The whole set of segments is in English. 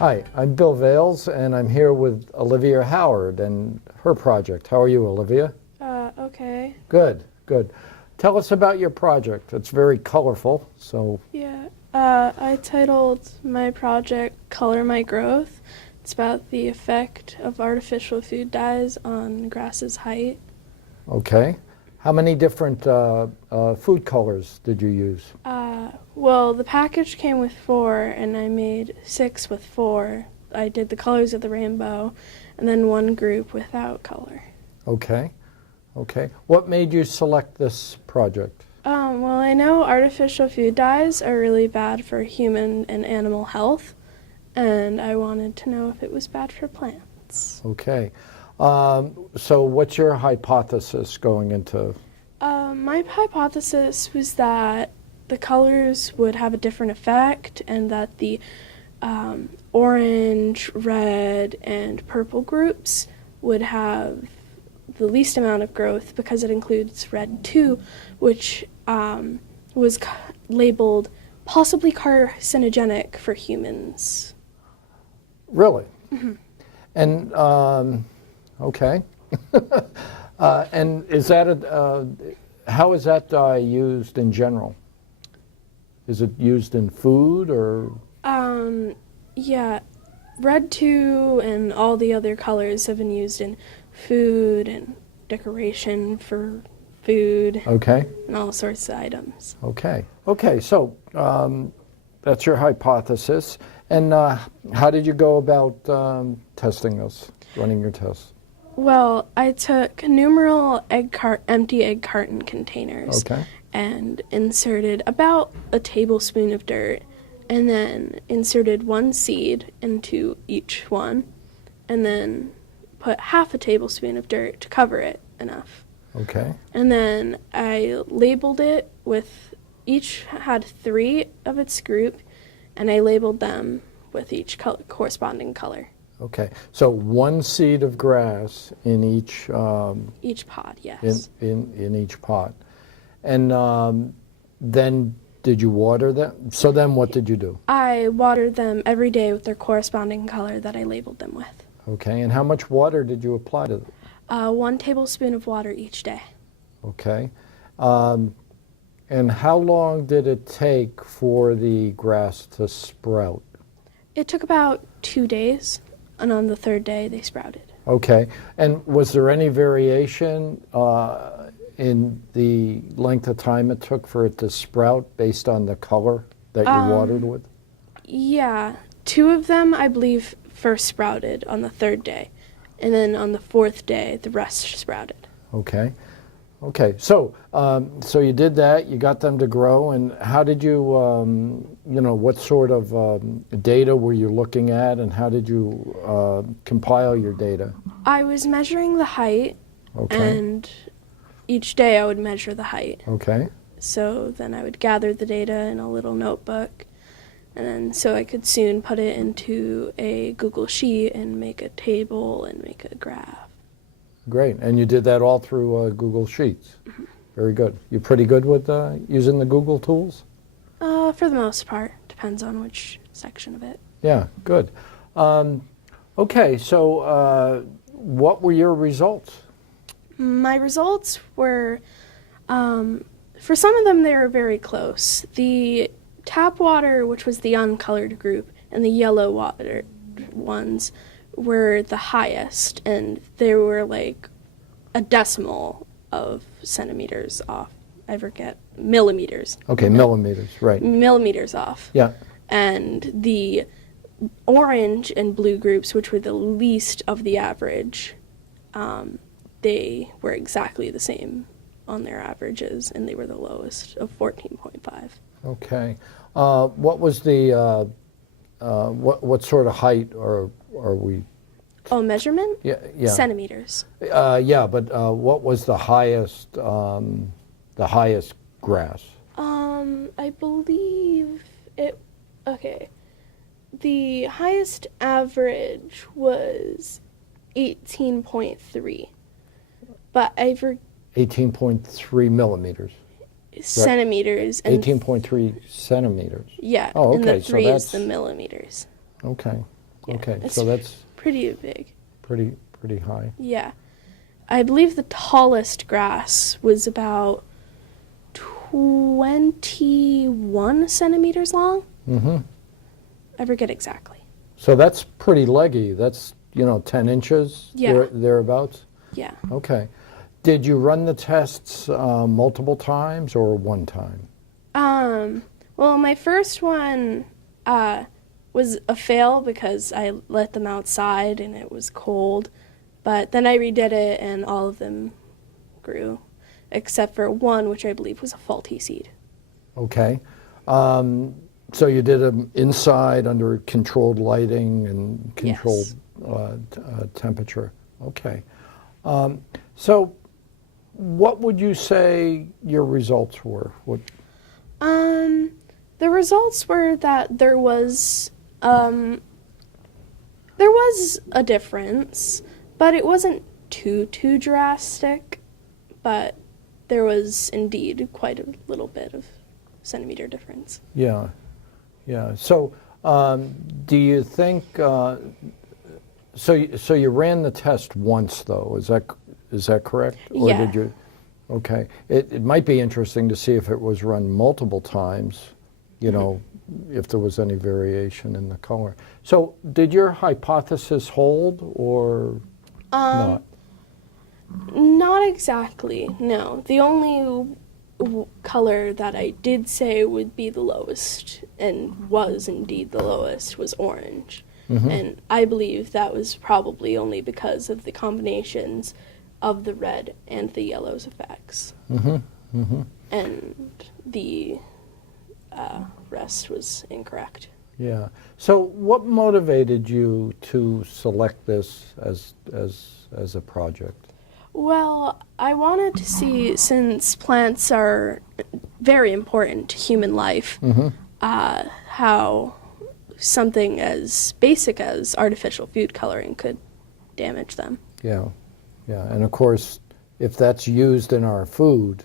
Hi, I'm Bill Vales, and I'm here with Olivia Howard and her project. How are you, Olivia? Okay. Good, good. Tell us about your project. It's very colorful, so... Yeah. I titled my project Color My Growth. It's about the effect of artificial food dyes on grass's height. Okay. How many different food colors did you use? Well, the package came with 4, and I made 6 with 4. I did the colors of the rainbow, and then 1 group without color. Okay, okay. What made you select this project? Well, I know artificial food dyes are really bad for human and animal health, and I wanted to know if it was bad for plants. Okay. So what's your hypothesis going into? My hypothesis was that the colors would have a different effect, and that the orange, red, and purple groups would have the least amount of growth because it includes red too, which was labeled possibly carcinogenic for humans. Really? Mm-hmm. And, okay. And is that how is that dye used in general? Is it used in food or? Yeah, red 2 and all the other colors have been used in food and decoration for food. Okay. And all sorts of items. Okay. Okay. So that's your hypothesis. And how did you go about testing this, running your tests? Well, I took numeral empty egg carton containers. Okay. And inserted about a tablespoon of dirt, and then inserted 1 seed into each one, and then put half a tablespoon of dirt to cover it enough. Okay. And then I labeled it with, each had 3 of its group, and I labeled them with each corresponding color. Okay. So 1 seed of grass in each pod, yes. In each pot. And then did you water them? So then what did you do? I watered them every day with their corresponding color that I labeled them with. Okay, and how much water did you apply to them? 1 tablespoon of water each day. Okay. And how long did it take for the grass to sprout? It took about 2 days, and on the 3rd day they sprouted. Okay, and was there any variation in the length of time it took for it to sprout based on the color that you watered with? Yeah, 2 of them, I believe, first sprouted on the 3rd day, and then on the 4th day, the rest sprouted. Okay. Okay, so so you did that, you got them to grow, and how did you, what sort of data were you looking at, and how did you compile your data? I was measuring the height, okay. And each day I would measure the height. Okay. So then I would gather the data in a little notebook, and then so I could soon put it into a Google Sheet and make a table and make a graph. Great, and you did that all through Google Sheets. Mm-hmm. Very good. You pretty good with using the Google tools? For the most part. Depends on which section of it. Yeah, good. Okay, so what were your results? My results were, for some of them they were very close. The tap water, which was the uncolored group, and the yellow water ones were the highest, and they were like a decimal of centimeters off. I forget, millimeters. Okay, millimeters, right. Millimeters off. Yeah. And the orange and blue groups, which were the least of the average, they were exactly the same on their averages, and they were the lowest of 14.5. Okay. What was the, what sort of height are we? Oh, measurement? Yeah. Centimeters. Yeah, but what was the highest grass? I believe it, okay. The highest average was 18.3. But 18.3 millimeters. Centimeters. And 18.3 centimeters. yeah. Oh, okay. And the 3 so is the millimeters. Okay. Yeah, Okay, it's so that's pretty big. pretty high. Yeah. I believe the tallest grass was about 21 centimeters long. Mm-hmm. I forget exactly. So that's pretty leggy. That's, 10 inches, Yeah. thereabouts? Yeah. Okay. Did you run the tests multiple times or one time? Well, my first one was a fail because I let them outside and it was cold. But then I redid it and all of them grew, except for one, which I believe was a faulty seed. Okay. So you did them inside under controlled lighting and controlled temperature. Okay. So what would you say your results were? The results were that there was a difference, but it wasn't too drastic. But there was indeed quite a little bit of centimeter difference. Yeah. So do you think? So you ran the test once, though. Is that correct? Or Yeah. did you? Okay. It might be interesting to see if it was run multiple times. If there was any variation in the color. So did your hypothesis hold or not? Not exactly, no. The only color that I did say would be the lowest, and was indeed the lowest, was orange. Mm-hmm. And I believe that was probably only because of the combinations of the red and the yellow's effects. Mm-hmm. Mm-hmm. And the rest was incorrect. Yeah. So what motivated you to select this as a project? Well, I wanted to see, since plants are very important to human life, Mm-hmm. how something as basic as artificial food coloring could damage them. Yeah. And of course, if that's used in our food,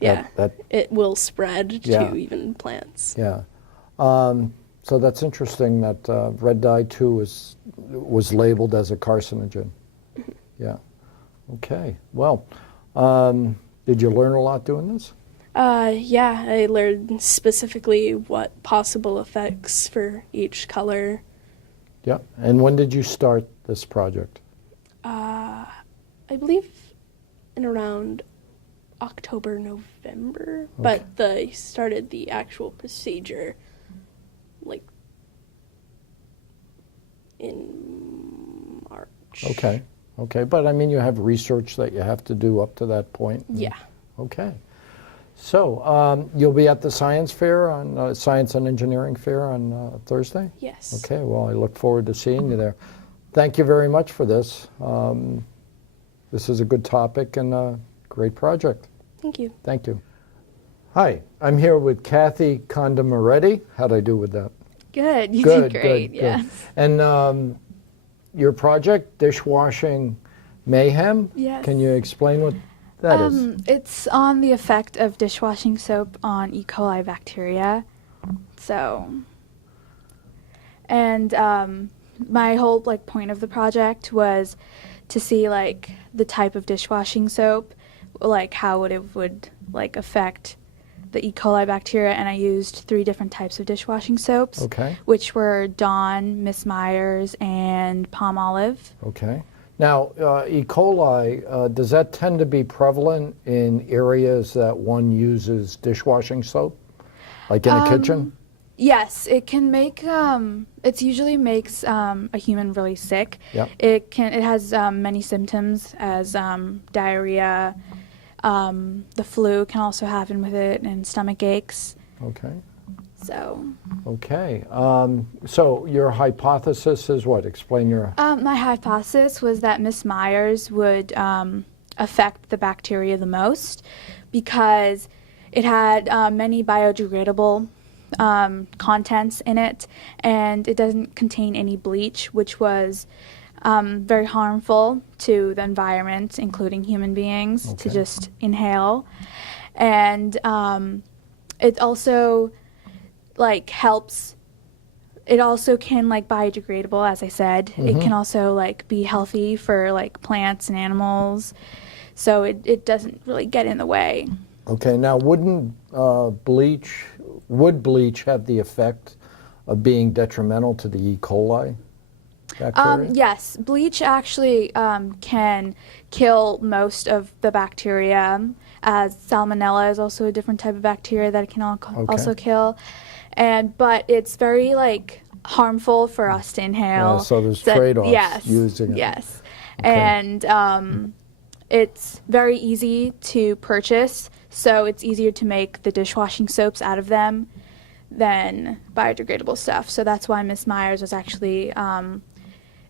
Yeah, that it will spread Yeah. to even plants. yeah. So that's interesting that red dye 2 was labeled as a carcinogen. Yeah. Okay. Well, did you learn a lot doing this? Yeah, I learned specifically what possible effects for each color. Yeah. And when did you start this project? I believe in around October, November, but I started the actual procedure like in March. Okay. But I mean, you have research that you have to do up to that point. Yeah. Okay. So you'll be at the science fair on Science and Engineering Fair on Thursday? Yes. Okay. Well, I look forward to seeing you there. Thank you very much for this. This is a good topic and a great project. Thank you. Thank you. Hi, I'm here with Kathy Condamaretti. How'd I do with that? Good, you Good, did great, good, good. yes. And your project, Dishwashing Mayhem? Yes. Can you explain what that is? It's on the effect of dishwashing soap on E. coli bacteria. So, and my whole point of the project was to see the type of dishwashing soap, how it would affect the E. coli bacteria, and I used 3 different types of dishwashing soaps, Okay. which were Dawn, Miss Myers, and Palmolive. Okay. Now, E. coli, does that tend to be prevalent in areas that one uses dishwashing soap? Like in a kitchen? Yes, it can make. It usually makes a human really sick. Yep. It has many symptoms as diarrhea. The flu can also happen with it, and stomach aches. Okay. So. Okay. So your hypothesis is what? Explain your... My hypothesis was that Miss Myers would affect the bacteria the most because it had many biodegradable contents in it, and it doesn't contain any bleach, which was very harmful to the environment, including human beings, to just inhale. And it also helps it also can like biodegradable, as I said. It can also like be healthy for like plants and animals. So it doesn't really get in the way. Okay, now would bleach have the effect of being detrimental to the E. coli bacteria? Yes, bleach actually can kill most of the bacteria, as salmonella is also a different type of bacteria that it can also kill. But it's very like harmful for us to inhale. So there's trade-offs yes, using it. Yes, Okay. and it's very easy to purchase, so it's easier to make the dishwashing soaps out of them than biodegradable stuff. So that's why Miss Myers was actually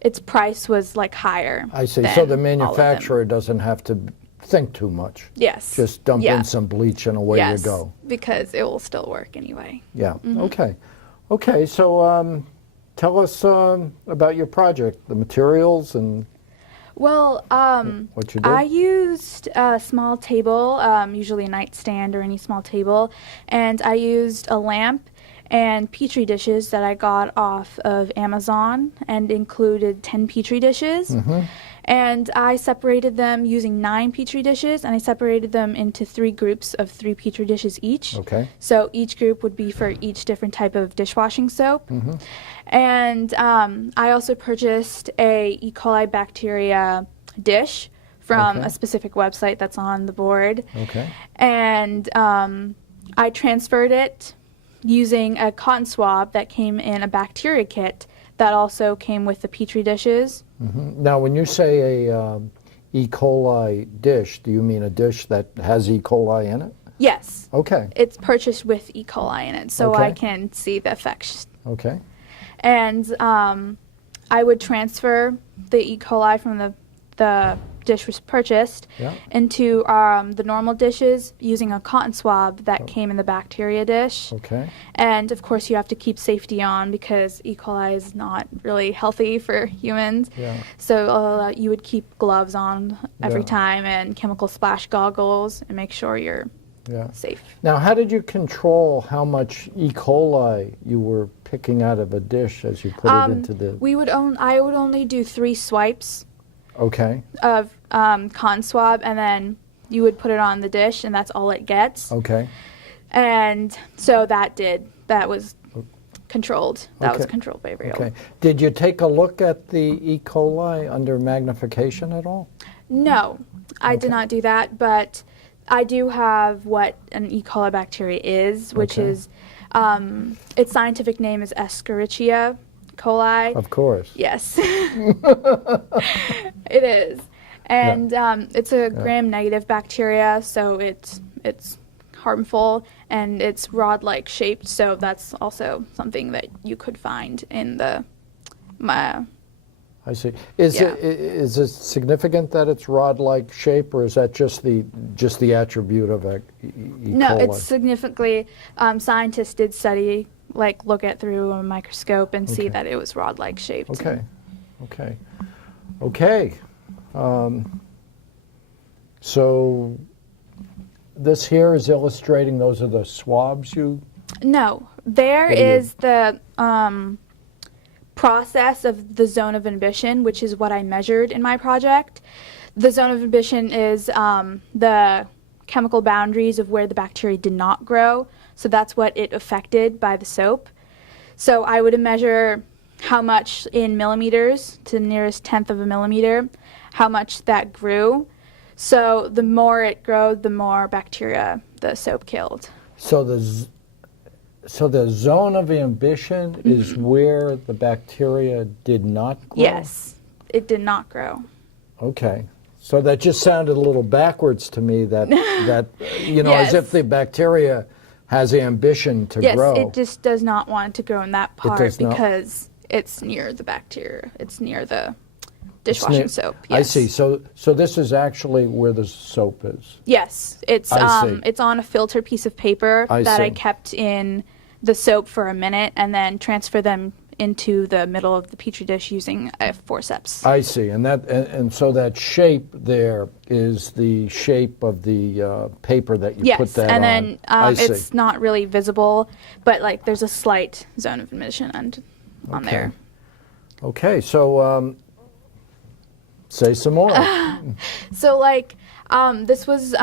its price was like higher. I see. than So the all of them. manufacturer doesn't have to think too much. Yes. Just dump in some bleach and away you go. Because it will still work anyway. Yeah. Okay. Okay. So tell us about your project, the materials and Well, what you did. I used a small table, usually a nightstand or any small table, and I used a lamp and petri dishes that I got off of Amazon, and included 10 petri dishes. And I separated them using 9 petri dishes, and I separated them into 3 groups of 3 petri dishes each. Okay. So each group would be for each different type of dishwashing soap. And I also purchased a E. coli bacteria dish from Okay. a specific website that's on the board. Okay. And I transferred it using a cotton swab that came in a bacteria kit that also came with the petri dishes. Now, when you say a E. coli dish, do you mean a dish that has E. coli in it? Yes. Okay. It's purchased with E. coli in it, so Okay. I can see the effects. Okay. And I would transfer the E. coli from the dish was purchased Yeah. into the normal dishes using a cotton swab that came in the bacteria dish. Okay. And of course you have to keep safety on because E. coli is not really healthy for humans. Yeah. So you would keep gloves on every Yeah. time and chemical splash goggles and make sure you're Yeah. safe. Now, how did you control how much E. coli you were picking out of a dish as you put it into the? I would only do 3 swipes Okay. of cotton swab, and then you would put it on the dish, and that's all it gets. Okay. And so that was controlled. That was Okay. controlled by Vales. Okay. Did you take a look at the E. coli under magnification at all? No, I did Okay. not do that, but I do have what an E. coli bacteria is, which Okay. is its scientific name is Escherichia coli. Of course. Yes, it is, and it's a gram-negative bacteria, so it's harmful and it's rod-like shaped. So that's also something that you could find in the I see. Is it significant that it's rod-like shape, or is that just the attribute of E. No, coli? it's significantly. Scientists did study, like look at through a microscope and see Okay. that it was rod-like shaped. Okay. Okay. Okay. So this here is illustrating those are the swabs you. No, there What do you- is the process of the zone of inhibition, which is what I measured in my project. The zone of inhibition is the chemical boundaries of where the bacteria did not grow. So that's what it affected by the soap. So I would measure how much in millimeters to the nearest tenth of a millimeter, how much that grew. So the more it grew, the more bacteria the soap killed. So the zone of inhibition is where the bacteria did not grow? Yes, it did not grow. Okay. So that just sounded a little backwards to me, that as Yes. if the bacteria has ambition to Yes, grow. it just does not want to grow in that part does not. because it's near the bacteria. It's near the dishwashing soap. Yes. I see. So this is actually where the soap is. Yes, it's I see. it's on a filter piece of paper I that I see. kept in the soap for a minute and then transfer them into the middle of the petri dish using a forceps. I see. And so that shape there is the shape of the paper that you put Yes, that and on. then I see. it's not really visible, but like there's a slight zone of emission on there. Okay, so say some more. So like this was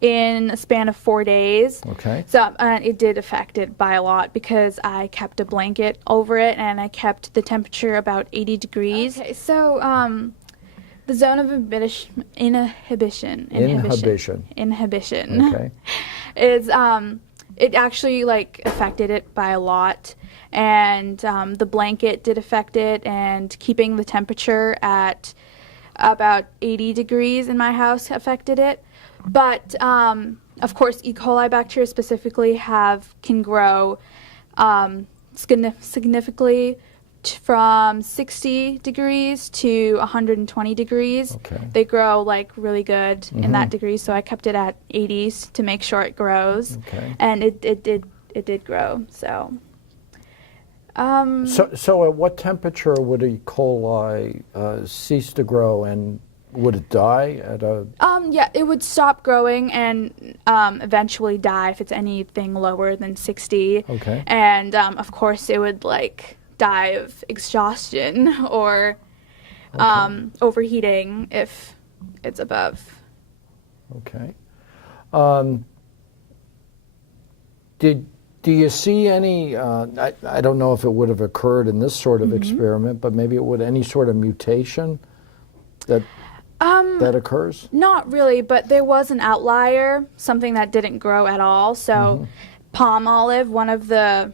in a span of 4 days. Okay. So it did affect it by a lot because I kept a blanket over it and I kept the temperature about 80 degrees. Okay, so the zone of inhibition Okay. is it actually like affected it by a lot, and the blanket did affect it, and keeping the temperature at about 80 degrees in my house affected it. But of course, E. coli bacteria specifically can grow significantly from 60 degrees to 120 degrees. Okay. They grow like really good in that degree, so I kept it at 80s to make sure it grows. Okay. And it did grow. So. So at what temperature would E. coli cease to grow, and would it die at a... Yeah, it would stop growing and eventually die if it's anything lower than 60. Okay. And of course, it would like die of exhaustion or overheating if it's above. Okay. Do you see any, I don't know if it would have occurred in this sort of experiment, but maybe it would, any sort of mutation that occurs? Not really, but there was an outlier, something that didn't grow at all. So palm olive, one of the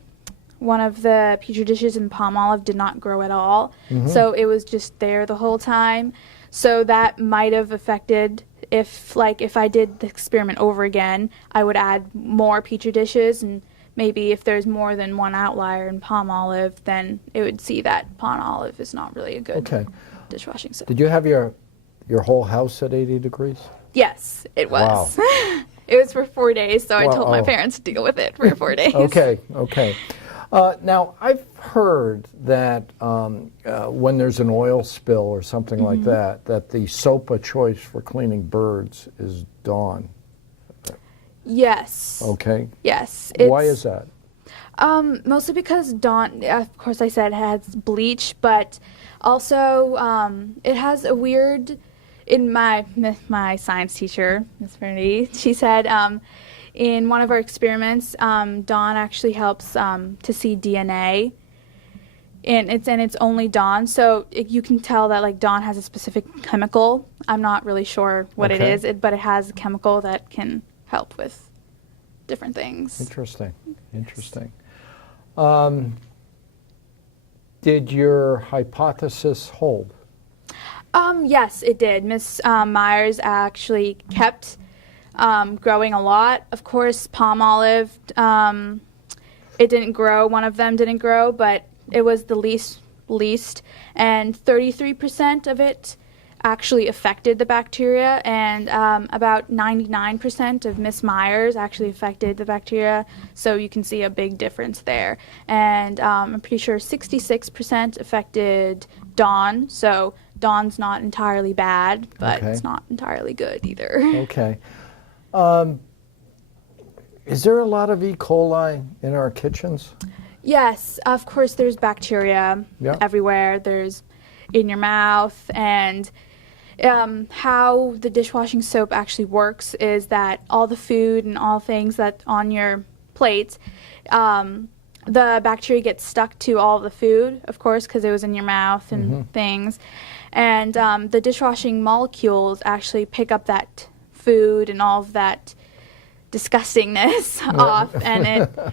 petri dishes in palm olive did not grow at all. So it was just there the whole time. So that might have affected if I did the experiment over again, I would add more petri dishes, and maybe if there's more than one outlier in palm olive, then it would see that palm olive is not really a good dishwashing soap. Did you have your whole house at 80 degrees? Yes, it was. Wow. It was for 4 days, so I told my parents to deal with it for 4 days. Okay. Now, I've heard that when there's an oil spill or something like that, that the soap of choice for cleaning birds is Dawn. Yes. Okay. Yes. Why is that? Mostly because Dawn, of course I said, has bleach, but also it has a weird, in my science teacher, Ms. Finnerty, she said in one of our experiments, Dawn actually helps to see DNA, and it's only Dawn, so you can tell that like Dawn has a specific chemical. I'm not really sure what it is, but it has a chemical that can help with different things. Interesting. Did your hypothesis hold? Yes, it did. Miss Myers actually kept growing a lot. Of course, palm olive, it didn't grow. One of them didn't grow, but it was the least, and 33% of it actually affected the bacteria, and about 99% of Miss Myers actually affected the bacteria, so you can see a big difference there. And I'm pretty sure 66% affected Dawn, so Dawn's not entirely bad, but it's not entirely good either. Okay. Is there a lot of E. coli in our kitchens? Yes, of course there's bacteria everywhere. There's in your mouth, and how the dishwashing soap actually works is that all the food and all things that on your plate, the bacteria gets stuck to all the food, of course, because it was in your mouth and things. And the dishwashing molecules actually pick up that food and all of that disgustingness off, and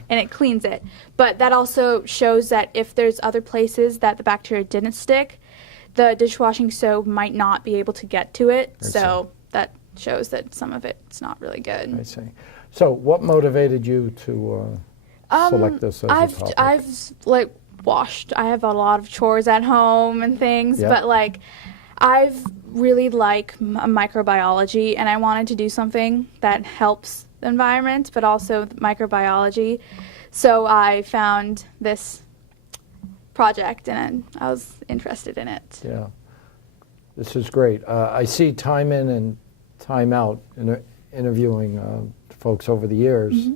it cleans it. But that also shows that if there's other places that the bacteria didn't stick, the dishwashing soap might not be able to get to it. So that shows that some of it's not really good. I see. So what motivated you to select this as a topic? I've like washed. I have a lot of chores at home and things, but like I've really like microbiology, and I wanted to do something that helps the environment, but also microbiology. So I found this project, and I was interested in it. Yeah, this is great. I see time in and time out in interviewing folks over the years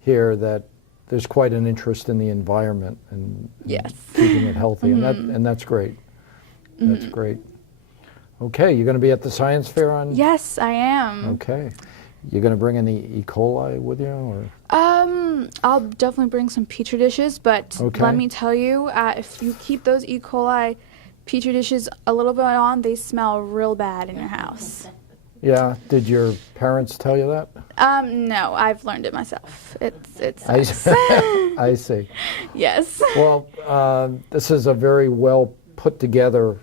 here that there's quite an interest in the environment and Yes. keeping it healthy, and that's great. That's great. Okay, you're going to be at the science fair on? Yes, I am. Okay. You're going to bring any E. coli with you, or? I'll definitely bring some petri dishes, but Okay. let me tell you, if you keep those E. coli petri dishes a little bit on, they smell real bad in your house. Yeah. Did your parents tell you that? No, I've learned it myself. It's I, nice. I see. Yes. Well, this is a very well put together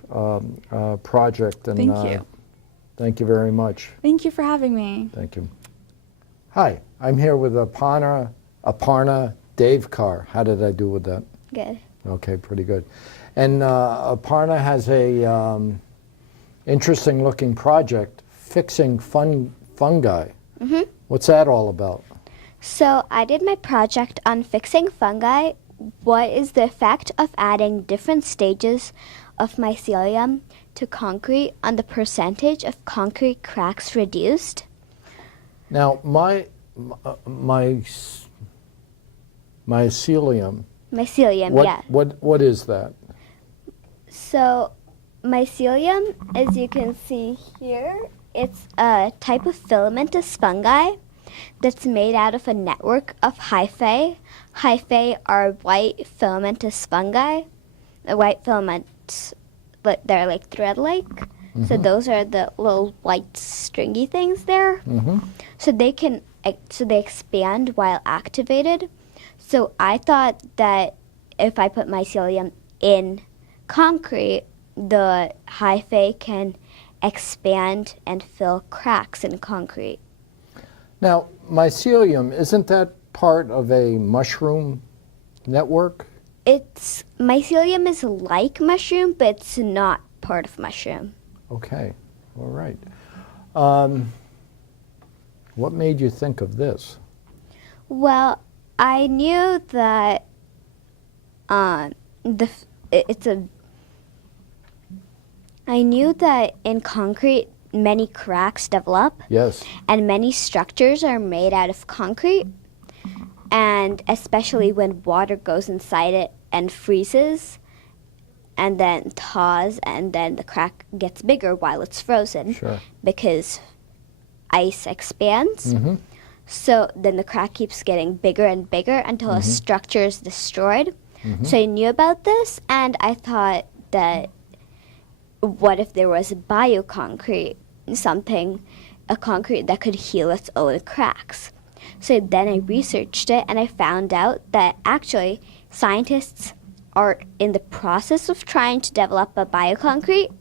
project, and Thank you. thank you very much. Thank you for having me. Thank you. Hi, I'm here with Aparna Dave Carr. How did I do with that? Good. Okay, pretty good. And Aparna has a interesting looking project, fixing fungi. Mm-hmm. What's that all about? So I did my project on fixing fungi. What is the effect of adding different stages of mycelium to concrete on the percentage of concrete cracks reduced? Now, my mycelium. Mycelium, yeah. What is that? So mycelium, as you can see here, it's a type of filamentous fungi that's made out of a network of hyphae. Hyphae are white filamentous fungi. The white filaments, but they're like thread-like. So those are the little white stringy things there. Mm-hmm. So they expand while activated. So I thought that if I put mycelium in concrete, the hyphae can expand and fill cracks in concrete. Now, mycelium, isn't that part of a mushroom network? Mycelium is like mushroom, but it's not part of mushroom. Okay, all right. What made you think of this? Well, I knew that I knew that in concrete many cracks develop. Yes. And many structures are made out of concrete, and especially when water goes inside it and freezes and then thaws, and then the crack gets bigger while it's frozen. Sure. Because ice expands. Mm-hmm. So then the crack keeps getting bigger and bigger until a structure is destroyed. So I knew about this, and I thought that what if there was a bioconcrete, a concrete that could heal its own cracks. So then I researched it, and I found out that actually scientists are in the process of trying to develop a bioconcrete,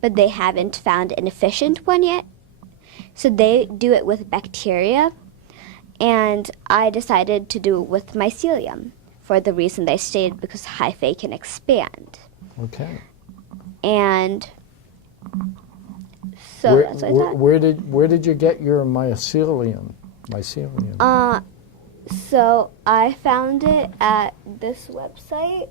but they haven't found an efficient one yet. So they do it with bacteria, and I decided to do it with mycelium for the reason they stated, because hyphae can expand. Okay. And so that's what I thought. Where did you get your mycelium? So I found it at this website,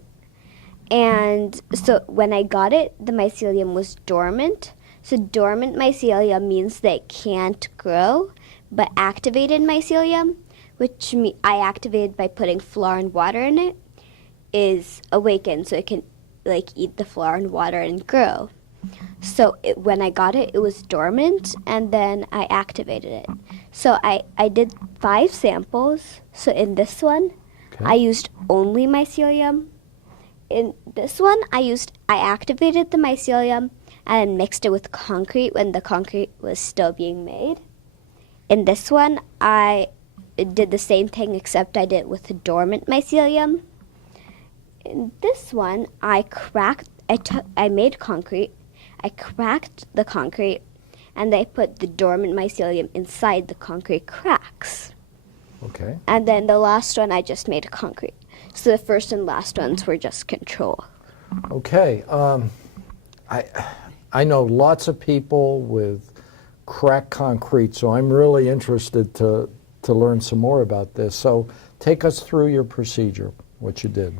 and so when I got it, the mycelium was dormant. So dormant mycelium means that it can't grow, but activated mycelium, which I activated by putting flour and water in it, is awakened, so it can eat the flour and water and grow. So when I got it, it was dormant, and then I activated it. So I did 5 samples. So in this one, Okay. I used only mycelium. In this one, I activated the mycelium and mixed it with concrete when the concrete was still being made. In this one, I did the same thing, except I did it with dormant mycelium. In this one, I made concrete. I cracked the concrete, and I put the dormant mycelium inside the concrete cracks. Okay. And then the last one, I just made concrete. So the first and last ones were just control. Okay. I know lots of people with cracked concrete, so I'm really interested to learn some more about this. So take us through your procedure, what you did.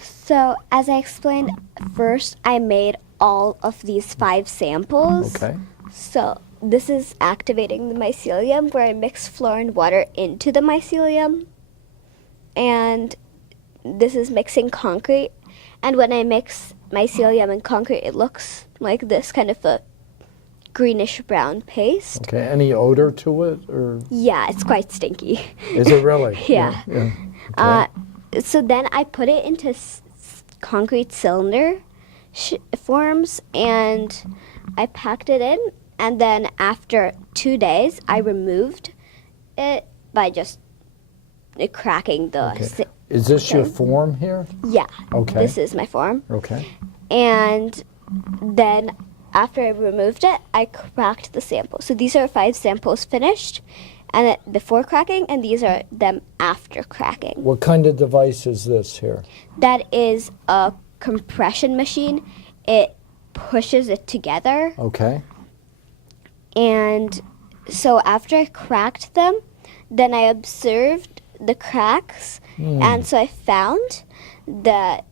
So as I explained, first I made all of these 5 samples. Okay. So this is activating the mycelium, where I mix flour and water into the mycelium. and this is mixing concrete. And when I mix mycelium and concrete, it looks like this kind of a greenish brown paste. Okay, any odor to it, or Yeah, it's quite stinky. is it really? Yeah. Okay. So then I put it into concrete cylinder forms, and I packed it in. And then after 2 days, I removed it by just cracking the. Okay. Is this your form here? Yeah. Okay. This is my form. Okay. And then after I removed it, I cracked the sample. So these are 5 samples finished, and before cracking, and these are them after cracking. What kind of device is this here? That is a compression machine. It pushes it together. Okay. And so after I cracked them, then I observed the cracks, and so I found that,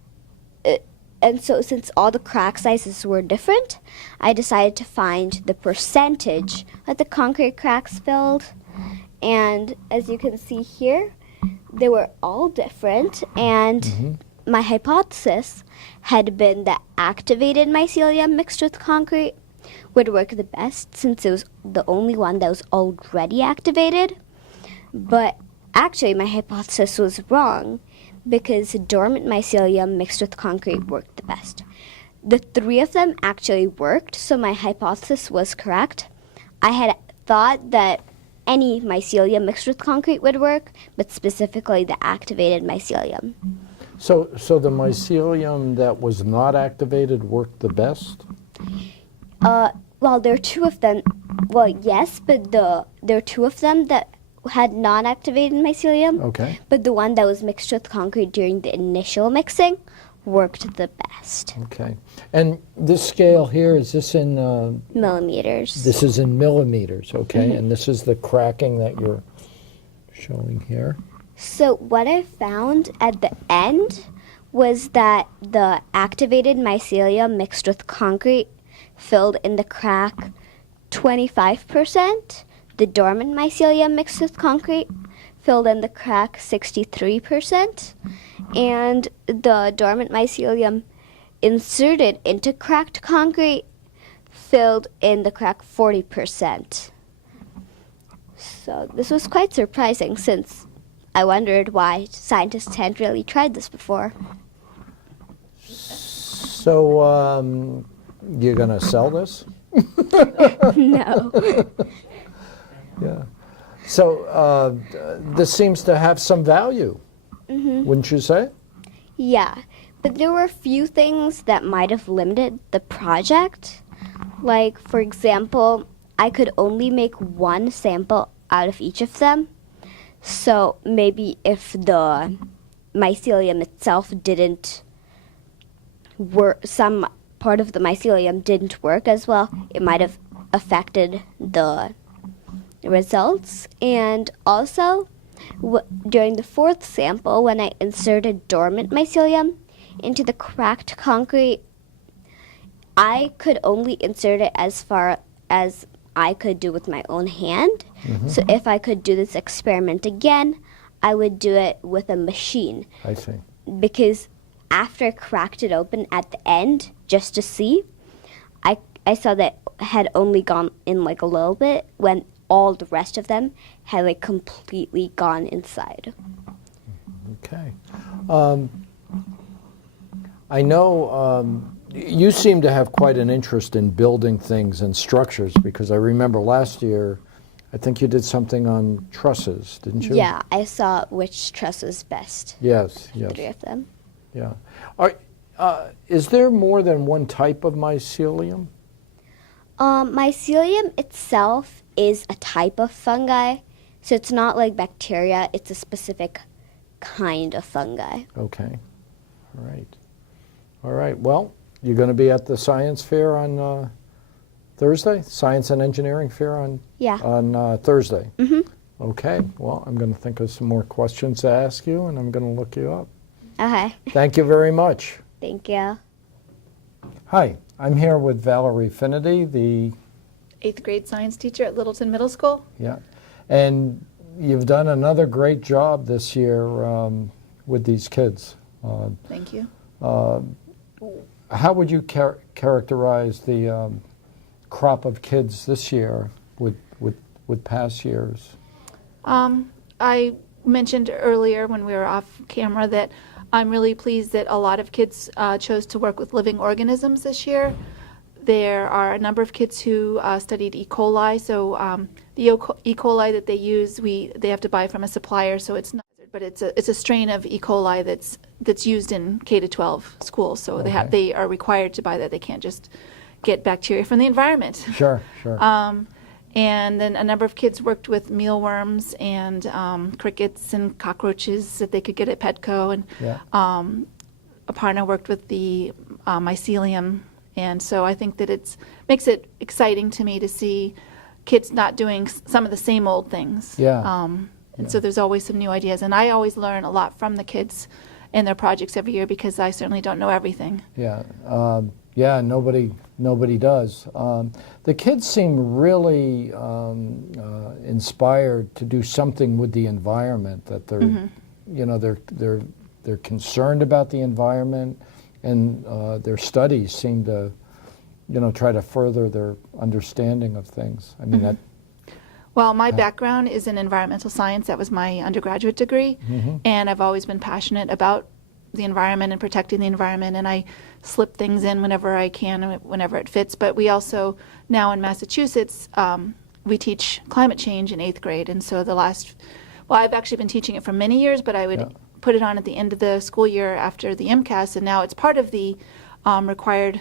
and so since all the crack sizes were different, I decided to find the percentage that the concrete cracks filled. And as you can see here, they were all different, and my hypothesis had been that activated mycelium mixed with concrete would work the best, since it was the only one that was already activated. But actually, my hypothesis was wrong, because dormant mycelium mixed with concrete worked the best. The 3 of them actually worked, so my hypothesis was correct. I had thought that any mycelium mixed with concrete would work, but specifically the activated mycelium. So the mycelium that was not activated worked the best? Well, there are 2 of them. Well, yes, but there are 2 of them that had non-activated mycelium. Okay. But the one that was mixed with concrete during the initial mixing worked the best. Okay. And this scale here, is this in... Millimeters. This is in millimeters, okay? And this is the cracking that you're showing here. So what I found at the end was that the activated mycelium mixed with concrete filled in the crack 25%. The dormant mycelium mixed with concrete filled in the crack 63%. And the dormant mycelium inserted into cracked concrete filled in the crack 40%. So this was quite surprising, since I wondered why scientists hadn't really tried this before. So you're going to sell this? No. Yeah. So this seems to have some value, wouldn't you say? Yeah, but there were a few things that might have limited the project. Like, for example, I could only make 1 sample out of each of them. So maybe if the mycelium itself didn't work, some part of the mycelium didn't work as well, it might have affected the results. And also, during the 4th sample, when I inserted dormant mycelium into the cracked concrete, I could only insert it as far as I could do with my own hand. So if I could do this experiment again, I would do it with a machine. I see. Because after I cracked it open at the end, just to see, I saw that it had only gone in like a little bit, when all the rest of them had like completely gone inside. Okay. I know you seem to have quite an interest in building things and structures, because I remember last year, I think you did something on trusses, didn't you? Yeah, I saw which truss was best. Yes, 3 yes. of them. Yeah. Is there more than one type of mycelium? Mycelium itself is a type of fungi, so it's not like bacteria, it's a specific kind of fungi. Okay. All right. All right. Well, you're going to be at the science fair on Thursday? Science and engineering fair on Thursday? Okay. Well, I'm going to think of some more questions to ask you, and I'm going to look you up. Okay. Thank you very much. Thank you. Hi. I'm here with Valerie Finnerty, the 8th grade science teacher at Littleton Middle School. Yeah. And you've done another great job this year with these kids. Thank you. How would you characterize the crop of kids this year with past years? I mentioned earlier when we were off camera that I'm really pleased that a lot of kids chose to work with living organisms this year. There are a number of kids who studied E. coli. So the E. coli that they use, they have to buy from a supplier, so it's not, but it's a strain of E. coli that's used in K to 12 schools. So they are required to buy that. They can't just get bacteria from the environment. Sure, sure. And then a number of kids worked with mealworms and crickets and cockroaches that they could get at Petco. And a partner worked with the Mycelium. And so I think that makes it exciting to me to see kids not doing some of the same old things. And so there's always some new ideas. And I always learn a lot from the kids and their projects every year because I certainly don't know everything. Yeah, nobody does. The kids seem really inspired to do something with the environment. That they're, you know, they're concerned about the environment, and their studies seem to, you know, try to further their understanding of things. I mean, Well, my background is in environmental science. That was my undergraduate degree, and I've always been passionate about the environment and protecting the environment, and I slip things in whenever I can, whenever it fits. But we also, now in Massachusetts, we teach climate change in 8th grade, and so I've actually been teaching it for many years, but I would put it on at the end of the school year after the MCAS, and now it's part of the required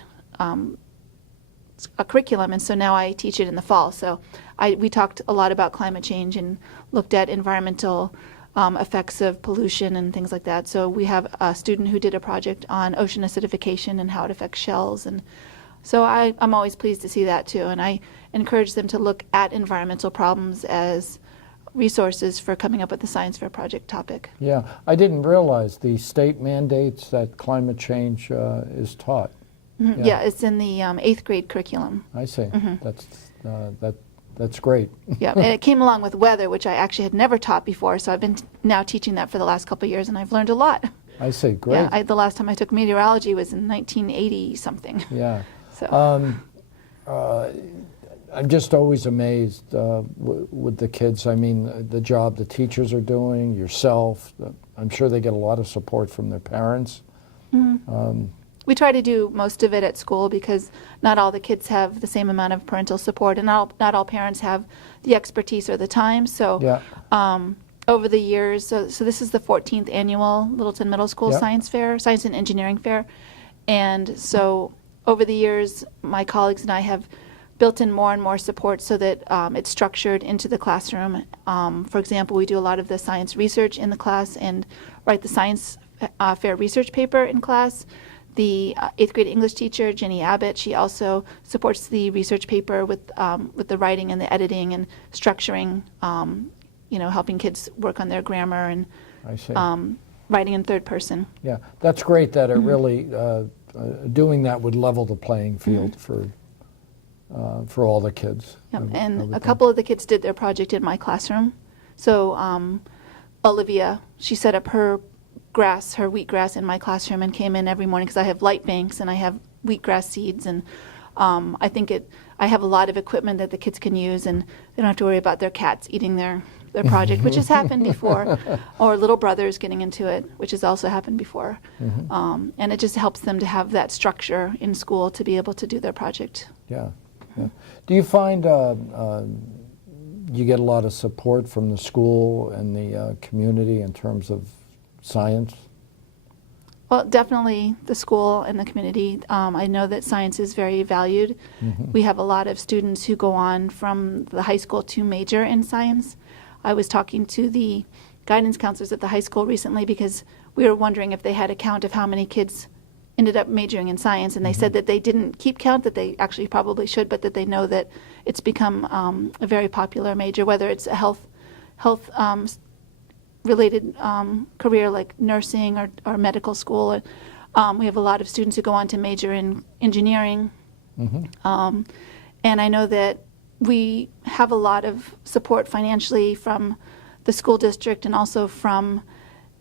curriculum, and so now I teach it in the fall. So we talked a lot about climate change and looked at environmental effects of pollution and things like that. So we have a student who did a project on ocean acidification and how it affects shells, and so I'm always pleased to see that too, and I encourage them to look at environmental problems as resources for coming up with the science fair project topic. Yeah, I didn't realize the state mandates that climate change is taught. Yeah, it's in the 8th grade curriculum. I see. That's great. Yeah, and it came along with weather, which I actually had never taught before, so I've been now teaching that for the last couple of years, and I've learned a lot. I see, great. Yeah, the last time I took meteorology was in 1980 something. Yeah. So. I'm just always amazed with the kids. I mean, the job the teachers are doing, yourself. I'm sure they get a lot of support from their parents. We try to do most of it at school because not all the kids have the same amount of parental support, and not all parents have the expertise or the time. So over the years, so this is the 14th annual Littleton Middle School Science Fair, Science and Engineering Fair. And so over the years, my colleagues and I have built in more and more support so that it's structured into the classroom. For example, we do a lot of the science research in the class and write the science fair research paper in class. The 8th grade English teacher, Jenny Abbott, she also supports the research paper with the writing and the editing and structuring, helping kids work on their grammar and writing in third person. Yeah, that's great that it really, doing that would level the playing field for all the kids. Yep. And a couple of the kids did their project in my classroom. So Olivia, she set up her wheatgrass in my classroom and came in every morning because I have light banks and I have wheatgrass seeds, and I have a lot of equipment that the kids can use, and they don't have to worry about their cats eating their project, which has happened before, or little brothers getting into it, which has also happened before. And it just helps them to have that structure in school to be able to do their project. Yeah. Do you find you get a lot of support from the school and the community in terms of science? Well, definitely the school and the community. I know that science is very valued. We have a lot of students who go on from the high school to major in science. I was talking to the guidance counselors at the high school recently because we were wondering if they had a count of how many kids ended up majoring in science, and they said that they didn't keep count, that they actually probably should, but that they know that it's become a very popular major, whether it's a health related career like nursing or medical school. We have a lot of students who go on to major in engineering. And I know that we have a lot of support financially from the school district and also from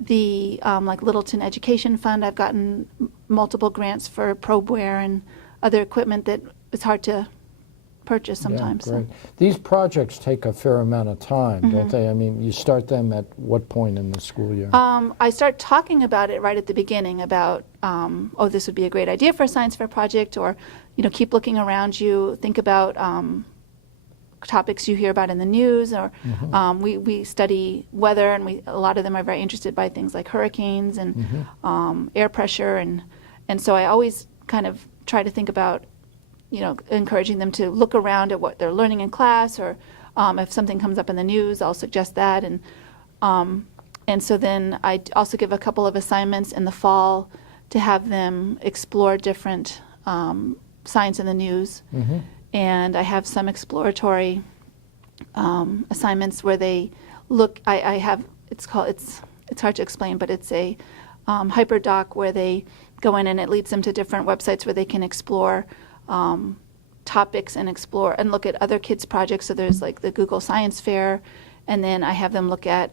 the like Littleton Education Fund. I've gotten multiple grants for probeware and other equipment that it's hard to purchase sometimes. Yeah, great. These projects take a fair amount of time, don't they? I mean, you start them at what point in the school year? I start talking about it right at the beginning about, oh, this would be a great idea for a science fair project, or, you know, keep looking around you, think about topics you hear about in the news, or we study weather, and a lot of them are very interested by things like hurricanes and air pressure, and so I always kind of try to think about, you know, encouraging them to look around at what they're learning in class, or if something comes up in the news, I'll suggest that. And so then I also give a couple of assignments in the fall to have them explore different science in the news. And I have some exploratory assignments where they look. I have it's hard to explain, but it's a hyperdoc where they go in and it leads them to different websites where they can explore topics and explore and look at other kids' projects. So there's like the Google Science Fair, and then I have them look at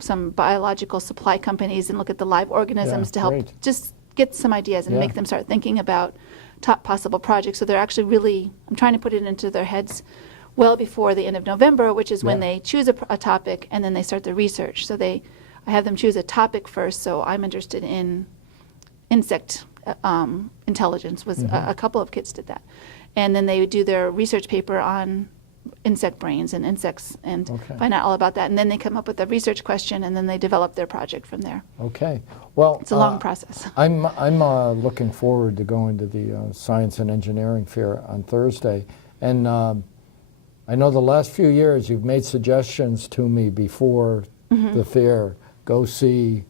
some biological supply companies and look at the live organisms to help just get some ideas and make them start thinking about top possible projects. So they're actually really, I'm trying to put it into their heads well before the end of November, which is when they choose a topic and then they start the research. So I have them choose a topic first. So I'm interested in insect intelligence. Was a couple of kids did that, and then they would do their research paper on insect brains and insects and find out all about that, and then they come up with a research question, and then they develop their project from there. Okay, well, it's a long process. I'm looking forward to going to the Science and Engineering Fair on Thursday, and I know the last few years you've made suggestions to me before the fair. Go see.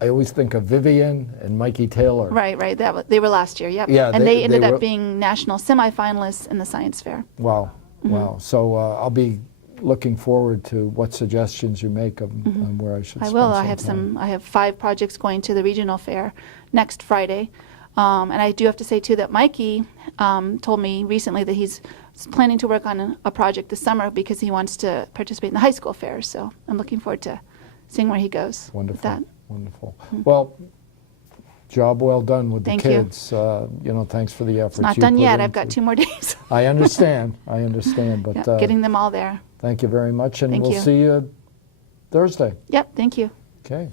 I always think of Vivian and Mikey Taylor. Right. They were last year, yep. Yeah, and they ended up being national semifinalists in the science fair. Wow, wow. So I'll be looking forward to what suggestions you make of on where I should spend I will. time. I have 5 projects going to the regional fair next Friday. And I do have to say, too, that Mikey told me recently that he's planning to work on a project this summer because he wants to participate in the high school fair. So I'm looking forward to seeing where he goes. Wonderful. With that. Wonderful. Well, job well done with Thank the kids. You know, thanks for the efforts. It's not done yet. I've got 2 more days. I understand. But getting them all there. Thank you very much, and Thank we'll you. see you Thursday. Yep. Thank you. Okay.